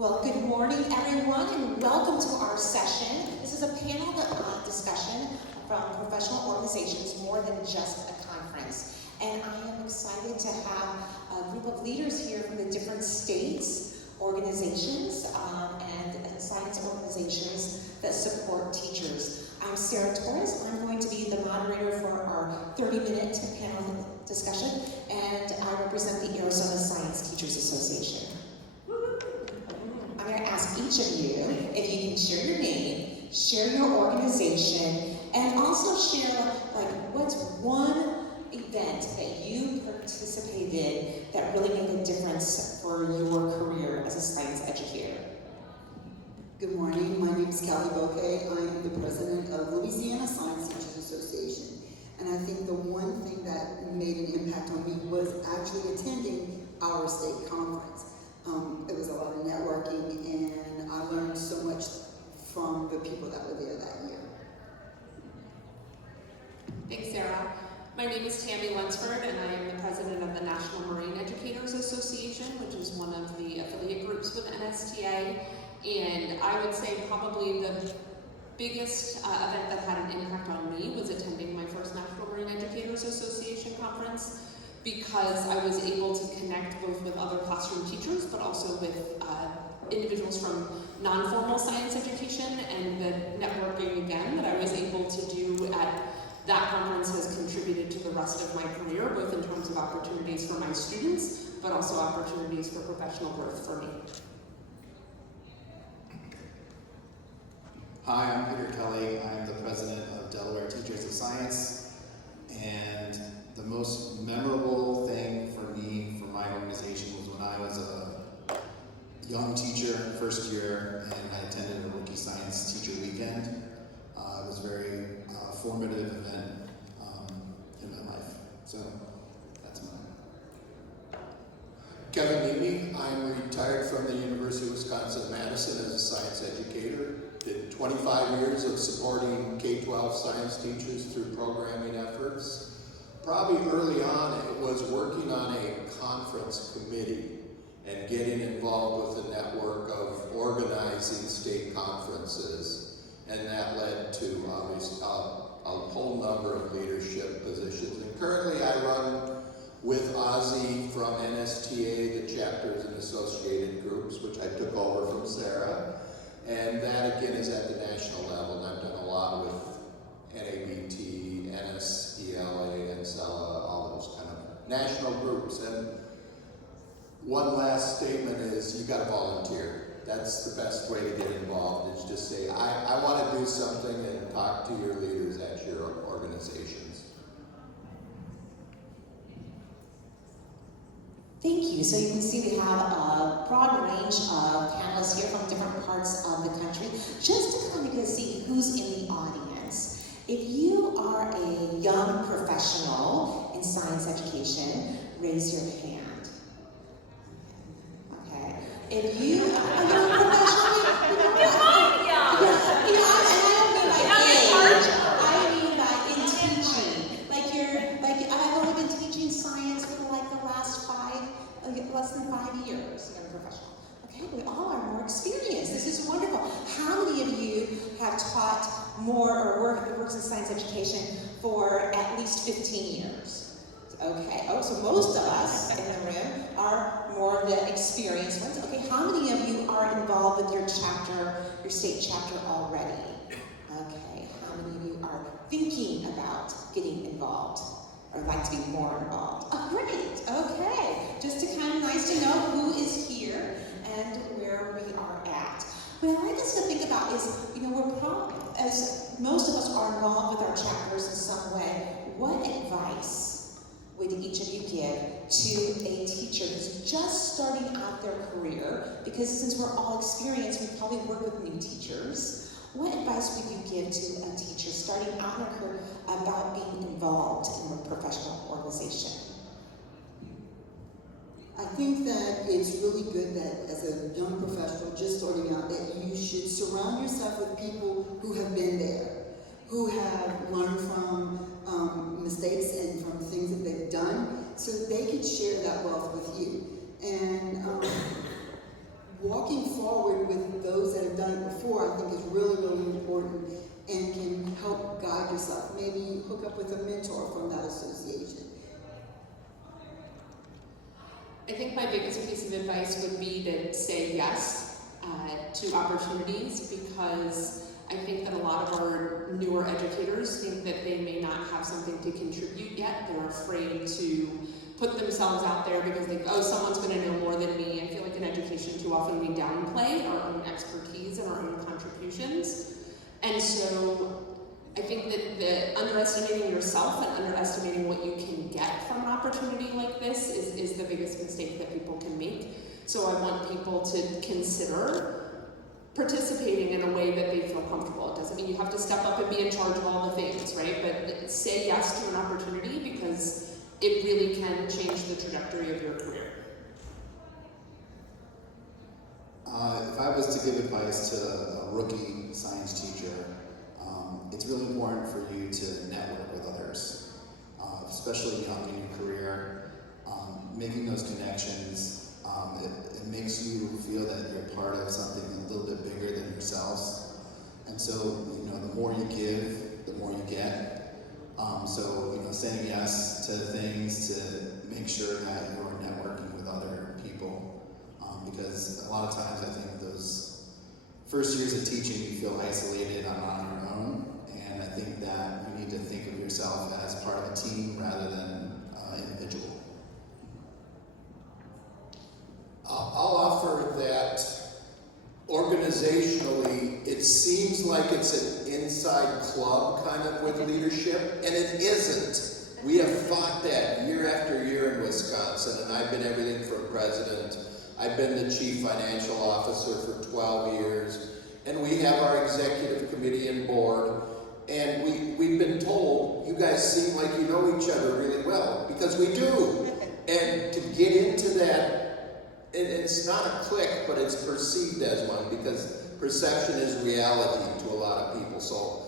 Well, good morning, everyone, and welcome to our session. This is a panel discussion from professional organizations, more than just a conference. And I am excited to have a group of leaders here from the different states, organizations, and science organizations that support teachers. I'm Sarah Torres. I'm going to be the moderator for our 30-minute panel discussion, and I represent the Arizona Science Teachers Association. I'm going to ask each of you if you can share your name, share your organization, and also share what's one event that you participated in that really made a difference for your career as a science educator. Good morning, my name is Kellie Boquet. I am the president of Louisiana Science Teachers Association. And I think the one thing that made an impact on me was actually attending our state conference. It was a lot of networking, and I learned so much from the people that were there that year. Thanks, Sarah. My name is Tami, Lunsford, and I am the president of the National Marine Educators Association, which is one of the affiliate groups with NSTA. And I would say probably the biggest event that had an impact on me was attending my first National Marine Educators Association conference, because I was able to connect both with other classroom teachers, but also with individuals from non-formal science education, and the networking again that I was able to do at that conference has contributed to the rest of my career, both in terms of opportunities for my students, but also opportunities for professional growth for me. Hi, I'm Peter Kellie. I'm the president of Delaware Teachers of Science, and the most memorable thing for me, for my organization, was when I was a young teacher, first year, and I attended a rookie science teacher weekend. It was a very formative event in my life. So that's mine. Kevin Niemi. I'm retired from the University of Wisconsin-Madison as a science educator. Did 25 years of supporting K-12 science teachers through programming efforts. Probably early on, it was working on a conference committee and getting involved with a network of organizing state conferences. And that led to obviously a whole number of leadership positions. And currently I run with Ozzy from NSTA, the chapters and associated groups, which I took over from Sarah. And that again is at the national level, and I've done a lot with NABT, NSELA, and SELA, all those kind of national groups. And one last statement is you got to volunteer. That's the best way to get involved, is just say, I want to do something, and talk to your leaders at your organizations. Thank you. So you can see we have a broad range of panelists here from different parts of the country. Just to kind of get to see who's in the audience. If you are a young professional in science education, raise your hand. Okay. If you are a young professional, I mean by in teaching. I've only been teaching science for the last less than 5 years, young professional. Okay, we all are more experienced. This is wonderful. How many of you have taught more or works in science education for at least 15 years? Okay, so most of us in the room are more of the experienced ones. Okay, how many of you are involved with your state chapter already? Okay, how many of you are thinking about getting involved? Or like to be more involved? Oh, great, okay. Just to kind of nice to know who is here and where we are at. What I like us to think about is, as most of us are involved with our chapters in some way, what advice would each of you give to a teacher who's just starting out their career? Because since we're all experienced, we probably work with new teachers. What advice would you give to a teacher starting out in their career about being involved in a professional organization? I think that it's really good that as a young professional just starting out, that you should surround yourself with people who have been there, who have learned from mistakes and from things that they've done, so that they can share that wealth with you. And walking forward forward with those that have done it before, I think is really, really important and can help guide yourself. Maybe hook up with a mentor from that association. I think my biggest piece of advice would be to say yes to opportunities, because I think that a lot of our newer educators think that they may not have something to contribute yet. They're afraid to put themselves out there because they, oh, someone's going to know more than me. I feel like in education too often we downplay our own expertise and our own contributions. And so I think that the underestimating yourself and underestimating what you can get from an opportunity like this is the biggest mistake that people can make. So I want people to consider participating in a way that they feel comfortable. It doesn't mean you have to step up and be in charge of all the things, right? But say yes to an opportunity, because it really can change the trajectory of your career. If I was to give advice to a rookie science teacher, it's really important for you to network with others, especially young in your career. Making those connections, it makes you feel that you're part of something a little bit bigger than yourselves. And so, the more you give, the more you get. So, saying yes to things to make sure that you're networking with other people. Because a lot of times I think those first years of teaching, you feel isolated on your own. And I think that you need to think of yourself as part of a team rather than individual. I'll offer that organizationally, it seems like it's an inside club kind of with leadership, and it isn't. We have fought that year after year in Wisconsin, and I've been everything from president. I've been the chief financial officer for 12 years, and we have our executive committee and board, and we've been told, you guys seem like you know each other really well, because we do. And to get into that, it's not a clique, but it's perceived as one, because perception is reality to a lot of people. So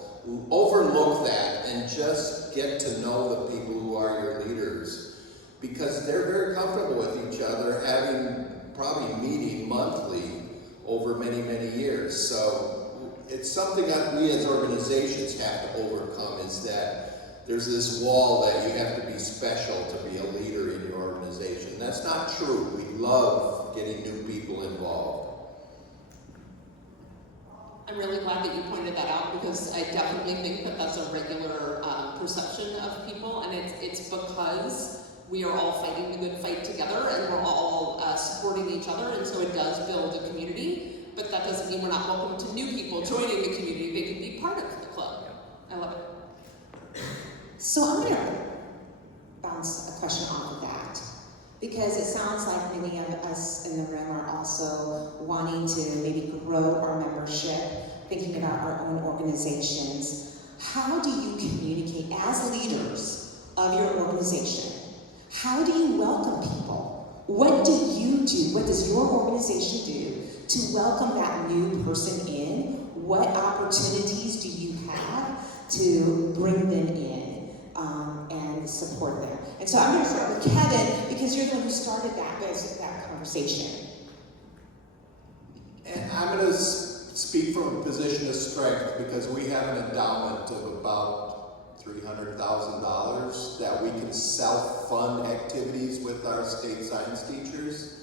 overlook that and just get to know the people who are your leaders, because they're very comfortable with each other, having probably meeting monthly over many, many years. So it's something that we as organizations have to overcome, is that there's this wall that you have to be special to be a leader in your organization. That's not true. We love getting new people involved. I'm really glad that you pointed that out, because I definitely think that that's a regular perception of people, and it's because we are all fighting the good fight together, and we're all supporting each other, and so it does build a community, but that doesn't mean we're not welcome to new people joining the community. They can be part of the club. I love it. So I'm going to bounce a question off of that, because it sounds like many of us in the room are also wanting to maybe grow our membership, thinking about our own organizations. How do you communicate as leaders of your organization? How do you welcome people? What do you do? What does your organization do to welcome that new person in? What opportunities do you have to bring them in and support them? And so I'm going to start with Kevin, because you're the one who started that conversation. And I'm going to speak from a position of strength, because we have an endowment of about $300,000 that we can self-fund activities with our state science teachers.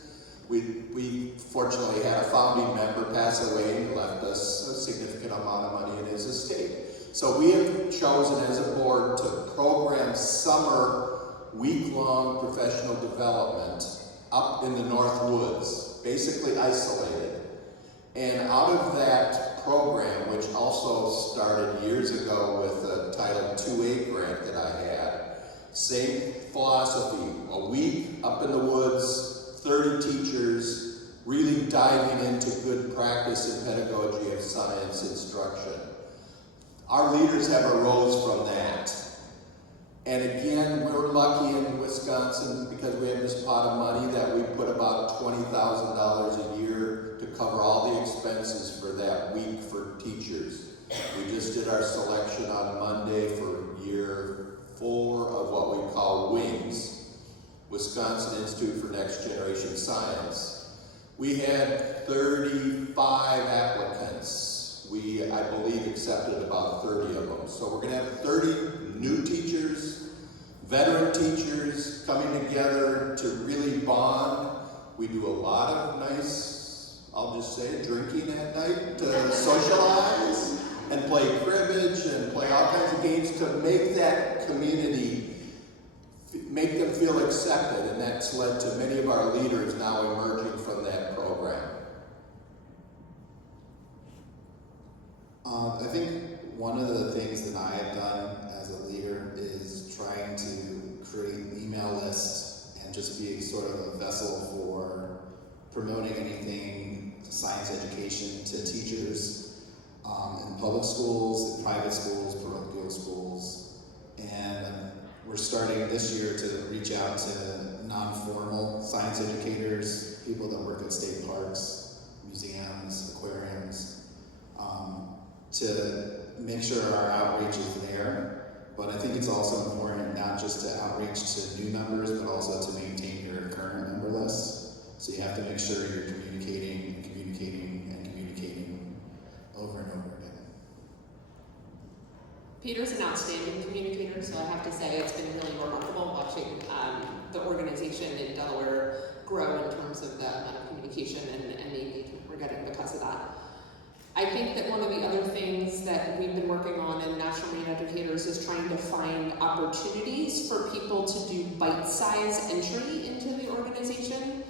We fortunately had a founding member pass away and left us a significant amount of money in his estate. So we have chosen as a board to program summer week-long professional development up in the North Woods, basically isolated. And out of that program, which also started years ago with a Title IIA grant that I had, same philosophy, a week up in the woods, 30 teachers, really diving into good practice in pedagogy of science instruction. Our leaders have arose from that. And again, we're lucky in Wisconsin because we have this pot of money that we put about $20,000 a year to cover all the expenses for that week for teachers. We just did our selection on Monday for year 4 of what we call WINGS, Wisconsin Institute for Next Generation Science. We had 35 veteran teachers coming together to really bond. We do a lot of nice, I'll just say, drinking at night to socialize and play cribbage and play all kinds of games to make that community, make them feel accepted, and that's led to many of our leaders now emerging from that program. I think one of the things that I have done as a leader is trying to create an email list and just be sort of a vessel for promoting anything science education to teachers in public schools, in private schools, parochial schools. And we're starting this year to reach out to non-formal science educators, people that work at state parks, museums, aquariums, to make sure our outreach is there. But I think it's also important not just to outreach to new members, but also to maintain your current member list. So you have to make sure you're communicating and communicating and communicating over and over again. Peter's an outstanding communicator, so I have to say it's been really remarkable watching the organization in Delaware grow in terms of the amount of communication and the engagement we're getting because of that. I think that one of the other things that we've been working on in National Marine Educators is trying to find opportunities for people to do bite-sized entry into the organization,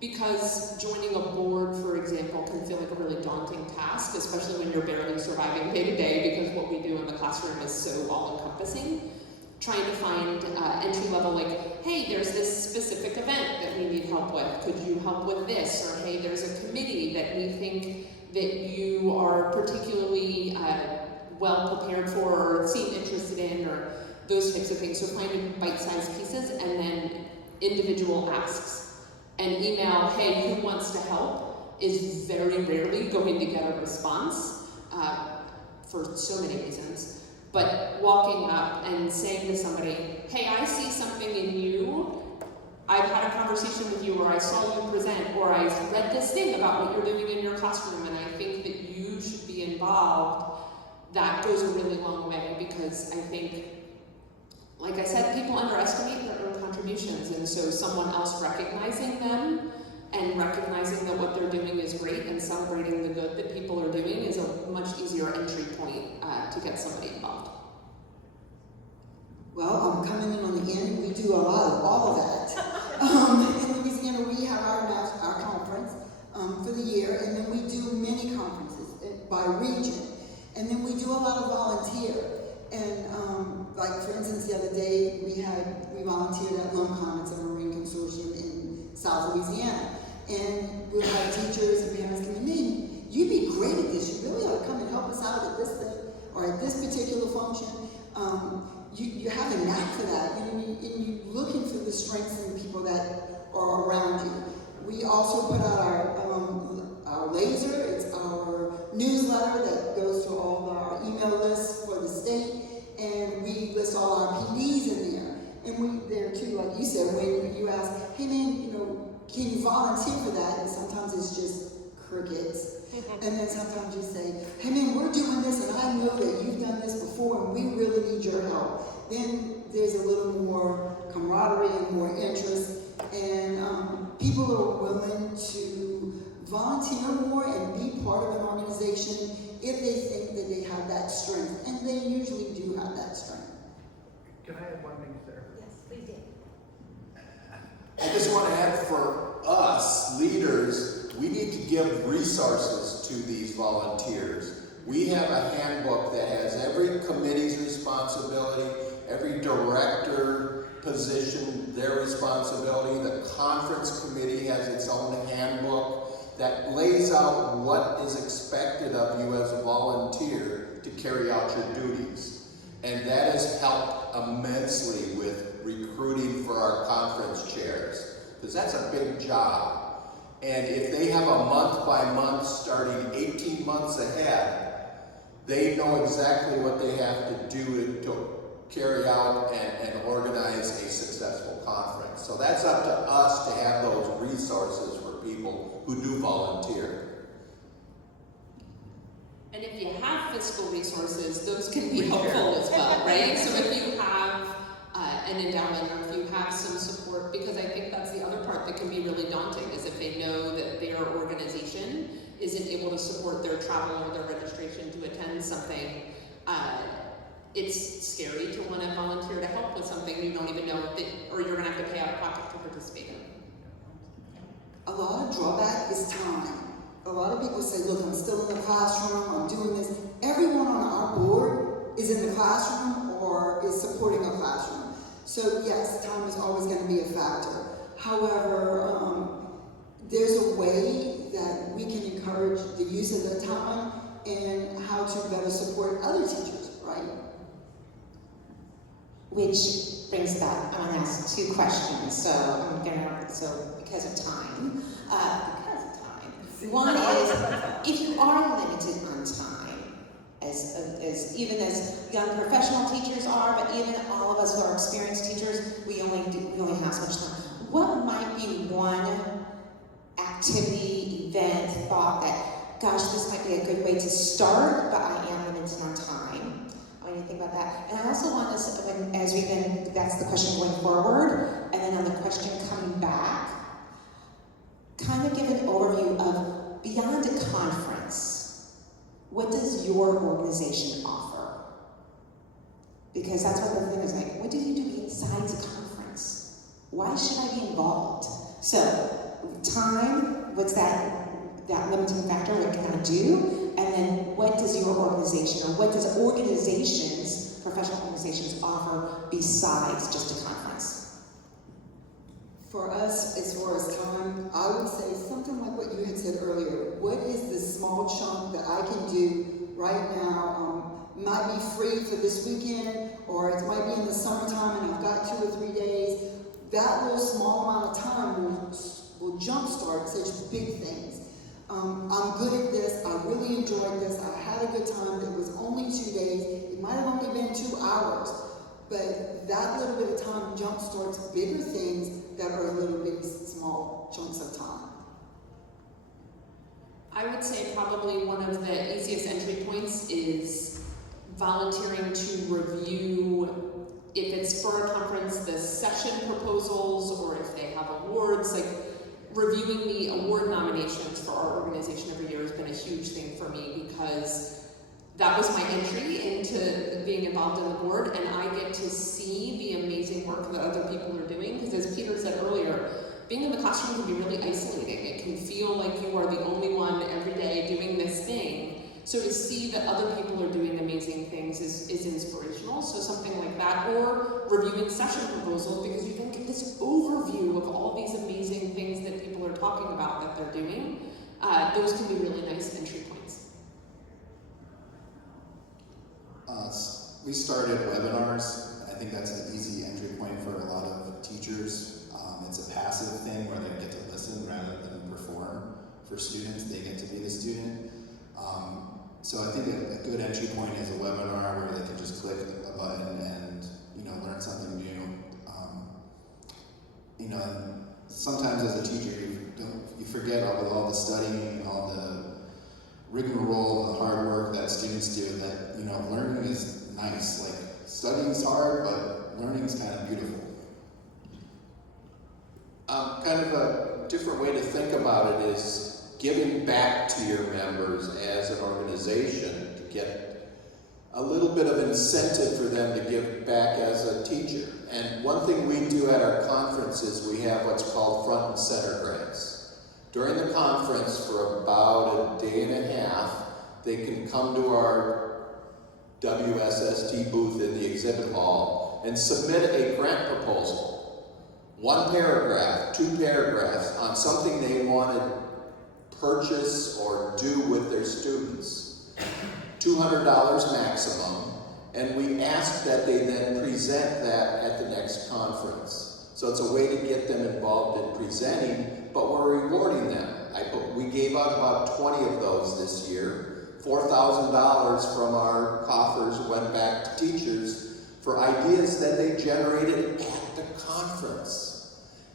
because joining a board, for example, can feel like a really daunting task, especially when you're barely surviving day to day, because what we do in the classroom is so all-encompassing. Trying to find entry level, like, hey, there's this specific event that we need help with. Could you help with this? Or hey, there's a committee that we think that you are particularly well prepared for or seem interested in, or those types of things. So finding bite-sized pieces and then individual asks. An email, hey, who wants to help, is very rarely going to get a response for so many reasons. But walking up and saying to somebody, hey, I see something in you, I've had a conversation with you, or I saw you present, or I read this thing about what you're doing in your classroom, and I think that you should be involved, that goes a really long way, because I think, like I said, people underestimate their own contributions, and so someone else recognizing them and recognizing that what they're doing is great and celebrating the good that people are doing is a much easier entry point to get somebody involved. Well, I'm coming in on the end. We do a lot of all of that. In Louisiana, we have our conference for the year, and then we do many conferences by region. And then we do a lot of volunteer. And like, for instance, the other day, we volunteered at LUMCON. It's a Marine Consortium in South Louisiana. And we'll have teachers and parents come in, you'd be great at this. You really ought to come and help us out at this thing, or at this particular function. You have a knack for that, and you're looking for the strengths in the people that are around you. We also put out our laser. It's our newsletter that goes to all of our email lists for the state, and we list all our PDs in there. And we there too, like you said, when you ask, hey man, can you volunteer for that? And sometimes it's just crickets. And then sometimes you say, hey man, we're doing this, and I know that you've done this before, and we really need your help. Then there's a little more camaraderie and more interest, and people are willing to volunteer more and be part of an organization if they think that they have that strength, and they usually do have that strength. Can I add one thing, sir? Yes, please do. I just want to add, for us leaders, we need to give resources to these volunteers. We have a handbook that has every committee's responsibility, every director position, their responsibility. The conference committee has its own handbook that lays out what is expected of you as a volunteer to carry out your duties. And that has helped immensely with recruiting for our conference chairs, because that's a big job. And if they have a month by month starting 18 months ahead, they know exactly what they have to do to carry out and organize a successful conference. So that's up to us to have those resources for people who do volunteer. And if you have fiscal resources, those can be helpful as well, right? So if you have an endowment, or if you have some support, because I think that's the other part that can be really daunting, is if they know that their organization isn't able to support their travel or their registration to attend something. It's scary to want to volunteer to help with something you don't even know that, or you're going to have to pay out of pocket to participate in. A lot of drawback is time. A lot of people say, look, I'm still in the classroom, I'm doing this. Everyone on our board is in the classroom or is supporting a classroom. So yes, time is always going to be a factor. However, there's a way that we can encourage the use of the time and how to better support other teachers, right? Which brings about, I'm going to ask two questions. So because of time, one is, if you are limited on time, as even as young professional teachers are, but even all of us who are experienced teachers, we only have so much time. What might be one activity, event, thought that, gosh, this might be a good way to start, but I am limited on time? When you think about that. And I also want us, that's the question going forward, and then on the question coming back, kind of give an overview of beyond a conference, what does your organization offer? Because that's what the thing is like, what do you do besides a conference? Why should I be involved? So, time, what's that limiting factor, what can I do? And then what does your organization, or what does organizations, professional organizations, offer besides just a conference? For us, as far as time, I would say something like what you had said earlier. What is the small chunk that I can do right now? Might be free for this weekend, or it might be in the summertime and I've got 2 or 3 days. That little small amount of time will jumpstart such big things. I'm good at this, I really enjoyed this, I had a good time, it was only 2 days, it might have only been 2 hours, but that little bit of time jumpstarts bigger things that are little bit small chunks of time. I would say probably one of the easiest entry points is volunteering to review, if it's for a conference, the session proposals, or if they have awards, like reviewing the award nominations for our organization every year has been a huge thing for me, because that was my entry into being involved in the board, and I get to see the amazing work that other people are doing, because as Peter said earlier, being in the classroom can be really isolating. It can feel like you are the only one every day doing this thing. So to see that other people are doing amazing things is inspirational. So something like that, or reviewing session proposals, because you can get this overview of all these amazing things that people are talking about that they're doing. Those can be really nice entry points. We started webinars. I think that's an easy entry point for a lot of teachers. It's a passive thing where they get to listen rather than perform. For students, they get to be the student. So I think a good entry point is a webinar where they can just click a button and learn something new. And sometimes as a teacher you forget all the studying and all the rigmarole and the hard work that students do. That learning is nice. Like studying is hard, but learning is kind of beautiful. Kind of a different way to think about it is giving back to your members as an organization to get a little bit of incentive for them to give back as a teacher. And one thing we do at our conferences, we have what's called front and center grants. During the conference, for about a day and a half, they can come to our WSST booth in the exhibit hall and submit a grant proposal. 1 paragraph, 2 paragraphs on something they want to purchase or do with their students. $200 maximum, and we ask that they then present that at the next conference. So it's a way to get them involved in presenting, but we're rewarding them. We gave out about 20 of those this year. $4,000 from our coffers went back to teachers for ideas that they generated at the conference.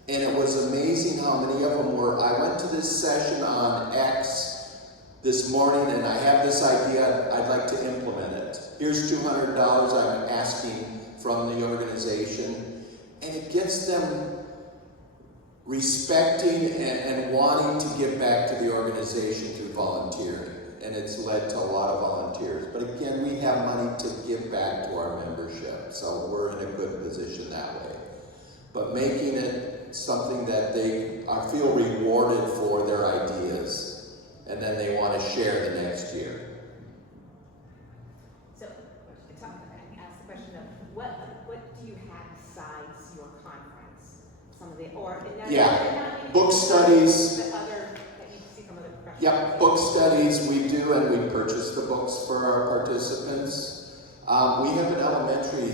And it was amazing how many of them were, I went to this session on X this morning and I have this idea, I'd like to implement it. Here's $200 I'm asking from the organization. and it gets them respecting and wanting to give back to the organization through volunteering. And it's led to a lot of volunteers. But again, we have money to give back to our membership, so we're in a good position that way. But making it something that they feel rewarded for their ideas, and then they want to share the next year. So, I can ask the question of what do you have besides your conference? Some of the not Book studies. but other that you see from other professionals. Yeah, book studies we do, and we purchase the books for our participants. We have an elementary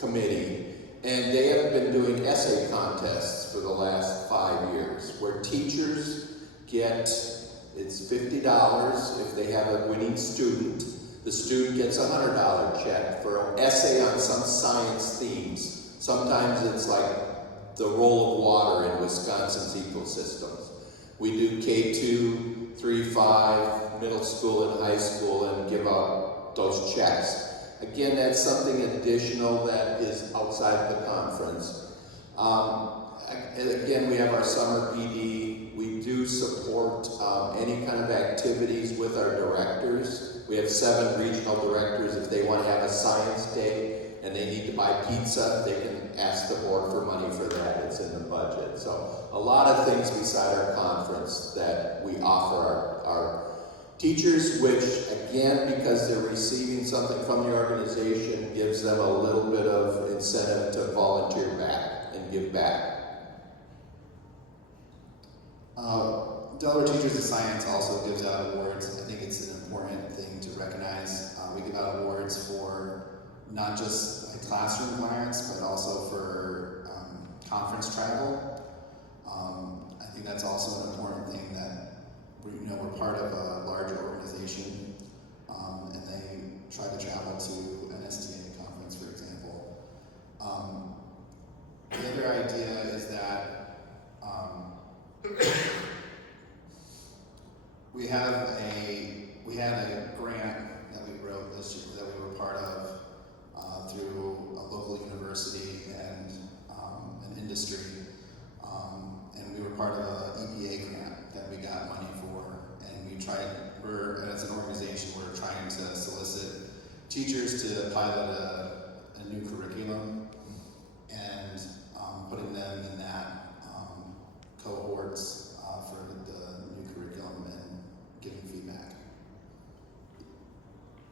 committee, and they have been doing essay contests for the last 5 years, where teachers get, it's $50 if they have a winning student. The student gets a $100 check for an essay on some science themes. Sometimes it's like the role of water in Wisconsin's ecosystems. We do K2, 3, 5, middle school and high school, and give out those checks. Again, that's something additional that is outside the conference. Again, we have our summer PD. We do support any kind of activities with our directors. We have 7 regional directors. If they want to have a science day and they need to buy pizza, they can ask the board for money for that. It's in the budget. So a lot of things beside our conference that we offer our teachers, which again, because they're receiving something from the organization, gives them a little bit of incentive to volunteer back and give back. Delaware Teachers of Science also gives out awards. I think it's an important thing to recognize. We give out awards for not just like classroom environments, but also for conference travel. I think that's also an important thing that we're part of a larger organization, and they try to travel to an STA conference, for example. The other idea is that we had a grant that we wrote this year that we were part of through a local university and an industry, and we were part of an EPA grant that we got money for, and as an organization, we're trying to solicit teachers to pilot a new curriculum and putting them in that cohorts for the new curriculum and giving feedback.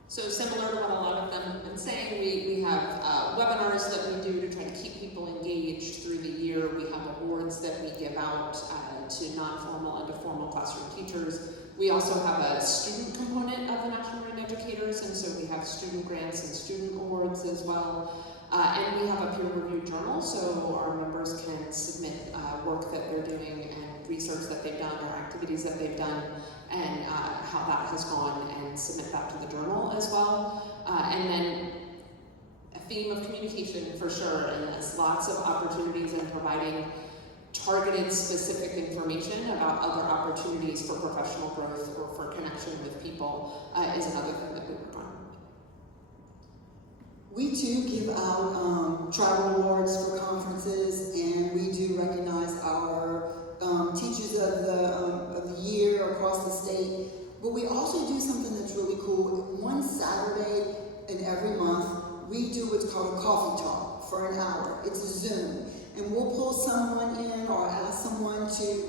So similar to what a lot of them have been saying, we have webinars that we do to try to keep people engaged through the year. We have awards that we give out to non-formal and to formal classroom teachers. We also have a student component of the National Marine Educators, and so we have student grants and student awards as well. And we have a peer-reviewed journal, so our members can submit work that they're doing and research that they've done or activities that they've done and how that has gone, and submit that to the journal as well. And then a theme of communication for sure, and there's lots of opportunities in providing targeted specific information about other opportunities for professional growth or for connection with people is another thing that we work on. We too give out travel awards for conferences, and we do recognize our teachers of the year across the state. But we also do something that's really cool. One Saturday in every month, we do what's called a coffee talk for an hour. It's a Zoom. And we'll pull someone in or ask someone to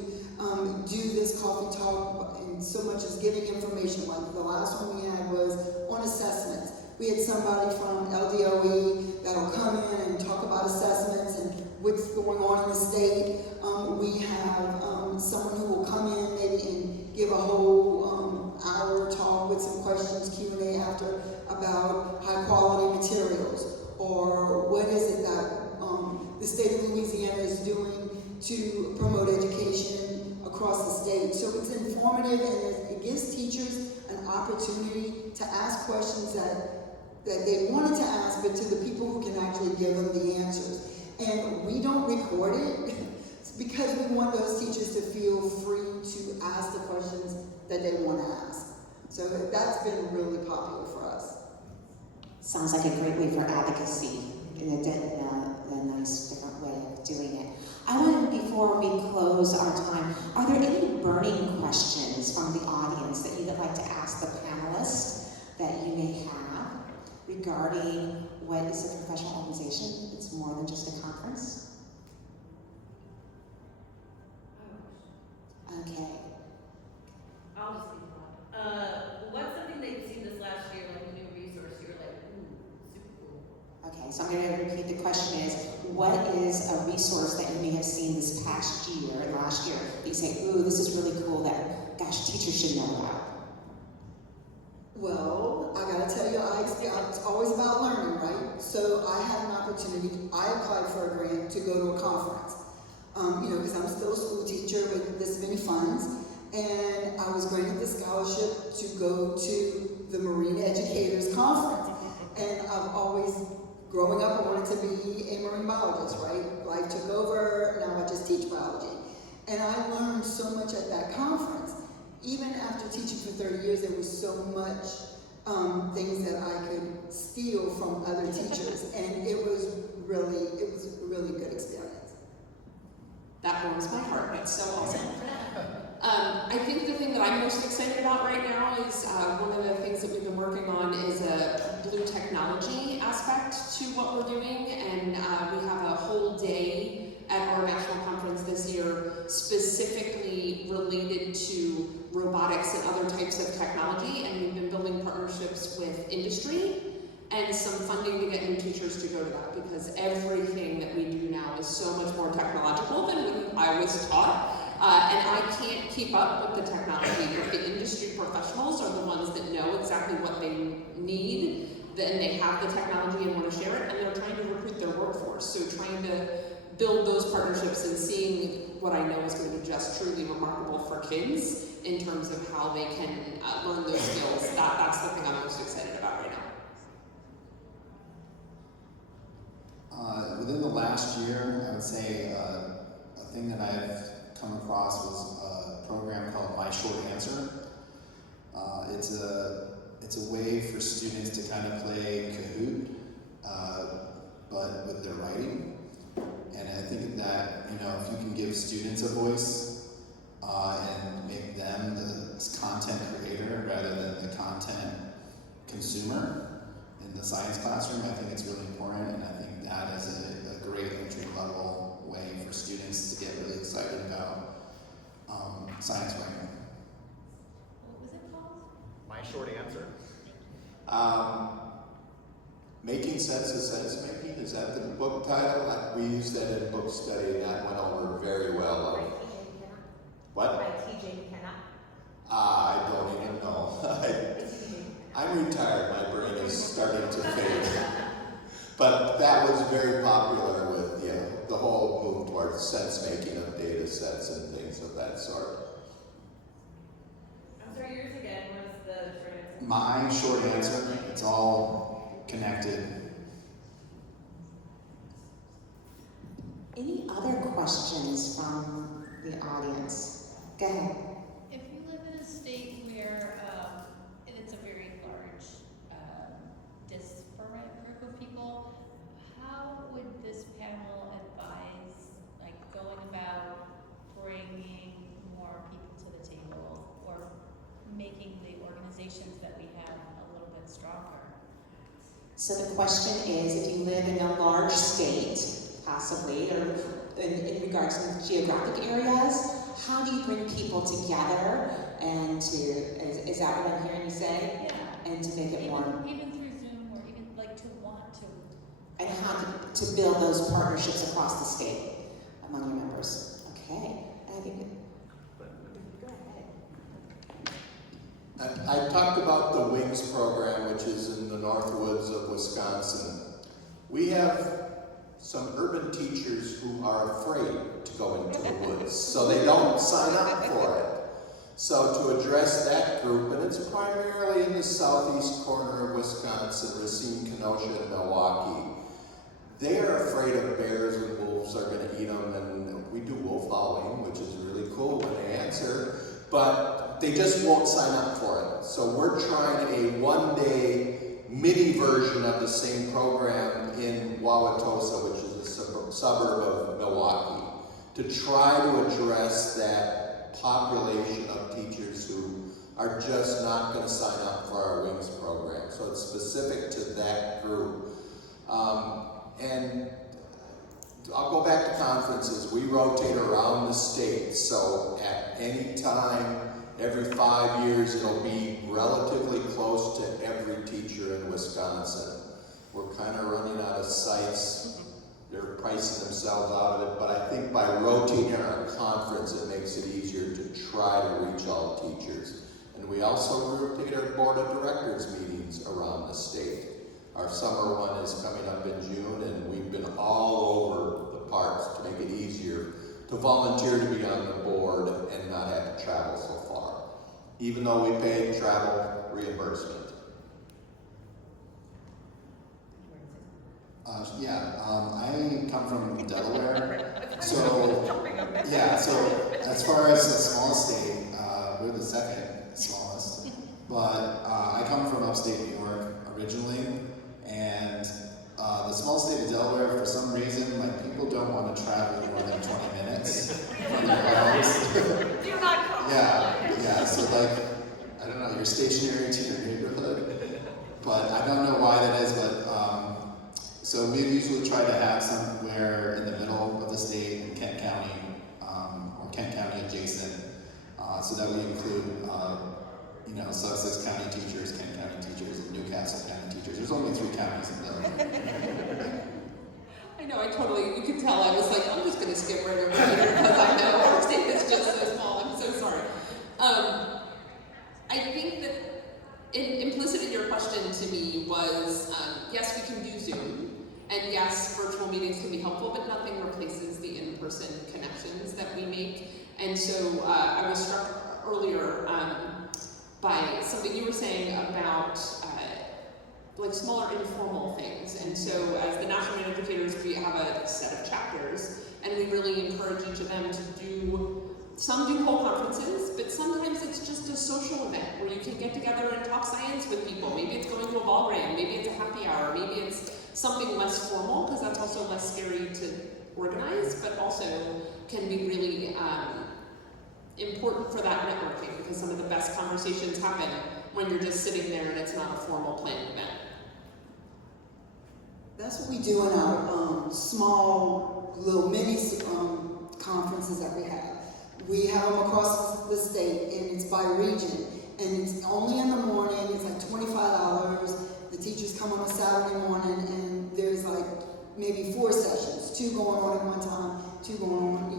do this coffee talk, and so much as giving information. Like the last one we had was on assessments. We had somebody from LDOE that'll come in and talk about assessments and what's going on in the state. We have someone who will come in maybe and give a whole hour talk with some questions, Q&A after, about high quality materials, or what is it that the state of Louisiana is doing to promote education across the state. So it's informative, and it gives teachers an opportunity to ask questions that they wanted to ask, but to the people who can actually give them the answers. And we don't record it because we want those teachers to feel free to ask the questions that they want to ask. So that's been really popular for us. Sounds like a great way for advocacy in the nice different way of doing it. I wanted, before we close our time, are there any burning questions from the audience that you would like to ask the panelists that you may have regarding what is a professional organization? It's more than just a conference. Okay. I'll just leave it alone. What's something that you've seen this last year, like a new resource, you're like, ooh, super cool? Okay, so I'm going to repeat the question is, what is a resource that you may have seen this past year and last year that you say, ooh, this is really cool that, gosh, teachers should know about? Well, I gotta tell you, it's always about learning, right? So I had an opportunity, I applied for a grant to go to a conference. Because I'm still a school teacher with this many funds, and I was granted the scholarship to go to the Marine Educators Conference. And I've always, growing up, I wanted to be a marine biologist, right? Life took over, now I just teach biology. And I learned so much at that conference. Even after teaching for 30 years, there was so much things that I could steal from other teachers, and it was a really good experience. That warms my heart. That's so awesome. I think the thing that I'm most excited about right now is one of the things that we've been working on is a blue technology aspect to what we're doing, and we have a whole day at our national conference this year specifically related to robotics and other types of technology, and we've been building partnerships with industry and some funding to get new teachers to go to that, because everything that we do now is so much more technological than when I was taught. And I can't keep up with the technology, but the industry professionals are the ones that know exactly what they need, then they have the technology and want to share it, and they're trying to recruit their workforce. So trying to build those partnerships and seeing what I know is going to be just truly remarkable for kids in terms of how they can learn those skills. That's the thing I'm most excited about right now. Within the last year, I would say a thing that I've come across was a program called My Short Answer. It's a way for students to kind of play Kahoot, but with their writing. And I think that, if you can give students a voice and make them the content creator rather than the content consumer in the science classroom, I think it's really important, and I think that is a great entry-level way for students to get really excited about science writing. What was it called? My short answer. Making Sense of Sense Making, is that the book title? We used that in book study, and that went over very well. By T.J. McKenna? What? By T.J. McKenna? I don't even know. It's T.J. McKenna. I'm retired, my brain is starting to fade. But that was very popular with the whole move towards sense making of data sets and things of that sort. I'm sorry, yours again. What's the short answer? My short answer, it's all connected. Any other questions from the audience? Go ahead. If you live in a state where it's a very large disparate group of people, how would this panel advise, like, going about bringing more people to the table or making the organizations that we have a little bit stronger? So the question is, if you live in a large state, possibly, or in regards to geographic areas, how do you bring people together and to, is that what I'm hearing you say? Yeah. And to make it more, Even through Zoom, or even like to want to. and how to build those partnerships across the state among your members. Okay, I think, go ahead. I talked about the WINGS program, which is in the North Woods of Wisconsin. We have some urban teachers who are afraid to go into the woods, so they don't sign up for it. So to address that group, and it's primarily in the southeast corner of Wisconsin, Racine, Kenosha, and Milwaukee, they are afraid of bears and wolves are going to eat them, and we do wolf howling, which is really cool when they answer, but they just won't sign up for it. So we're trying a one-day mini version of the same program in Wauwatosa, which is a suburb of Milwaukee, to try to address that population of teachers who are just not going to sign up for our WINGS program. So it's specific to that group. And I'll go back to conferences. We rotate around the state, so at any time, every 5 years, it'll be relatively close to every teacher in Wisconsin. We're kind of running out of sites. They're pricing themselves out of it, but I think by rotating our conference, it makes it easier to try to reach all teachers. And we also rotate our board of directors meetings around the state. Our summer one is coming up in June, and we've been all over the parks to make it easier to volunteer to be on the board and not have to travel so far, even though we pay travel reimbursement. I come from Delaware, so as far as the small state, we're the second smallest, but I come from upstate New York originally, and the small state of Delaware, for some reason, like, people don't want to travel more than 20 minutes from their homes. You're not comfortable. Yeah, so like, I don't know, you're stationary to your neighborhood, but I don't know why that is, but so we usually try to have somewhere in the middle of the state in Kent County, or Kent County adjacent, so that we include, Sussex County teachers, Kent County teachers, and Newcastle County teachers. There's only 3 counties in Delaware. I know, you could tell, I was like, I'm just gonna skip right over here because I know our state is just so small, I'm so sorry. I think that implicit in your question to me was, yes, we can do Zoom, and yes, virtual meetings can be helpful, but nothing replaces the in-person connections that we make. And so I was struck earlier by something you were saying about like smaller informal things. And so as the National Marine Educators, we have a set of chapters, and we really encourage each of them to some do whole conferences, but sometimes it's just a social event where you can get together and talk science with people. Maybe it's going to a ball game, maybe it's a happy hour, maybe it's something less formal, because that's also less scary to organize, but also can be really important for that networking, because some of the best conversations happen when you're just sitting there and it's not a formal planned event. That's what we do in our small little mini conferences that we have. We have them across the state, and it's by region, and it's only in the morning. It's like $25. The teachers come on a Saturday morning, and there's like maybe 4 sessions, 2 going on at one time, 2 going on,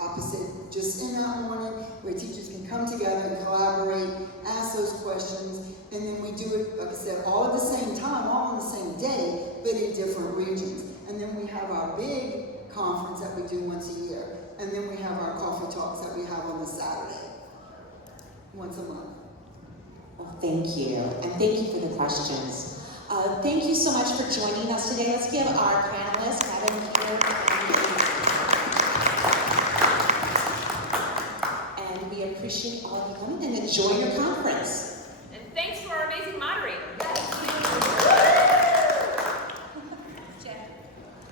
opposite, just in that morning, where teachers can come together and collaborate, ask those questions, and then we do it, like I said, all at the same time, all on the same day, but in different regions. And then we have our big conference that we do once a year. And then we have our coffee talks that we have on the Saturday, once a month. Well, thank you, and thank you for the questions. Thank you so much for joining us today. Let's give our panelists, Kevin here, and we appreciate all of you coming, and enjoy your conference.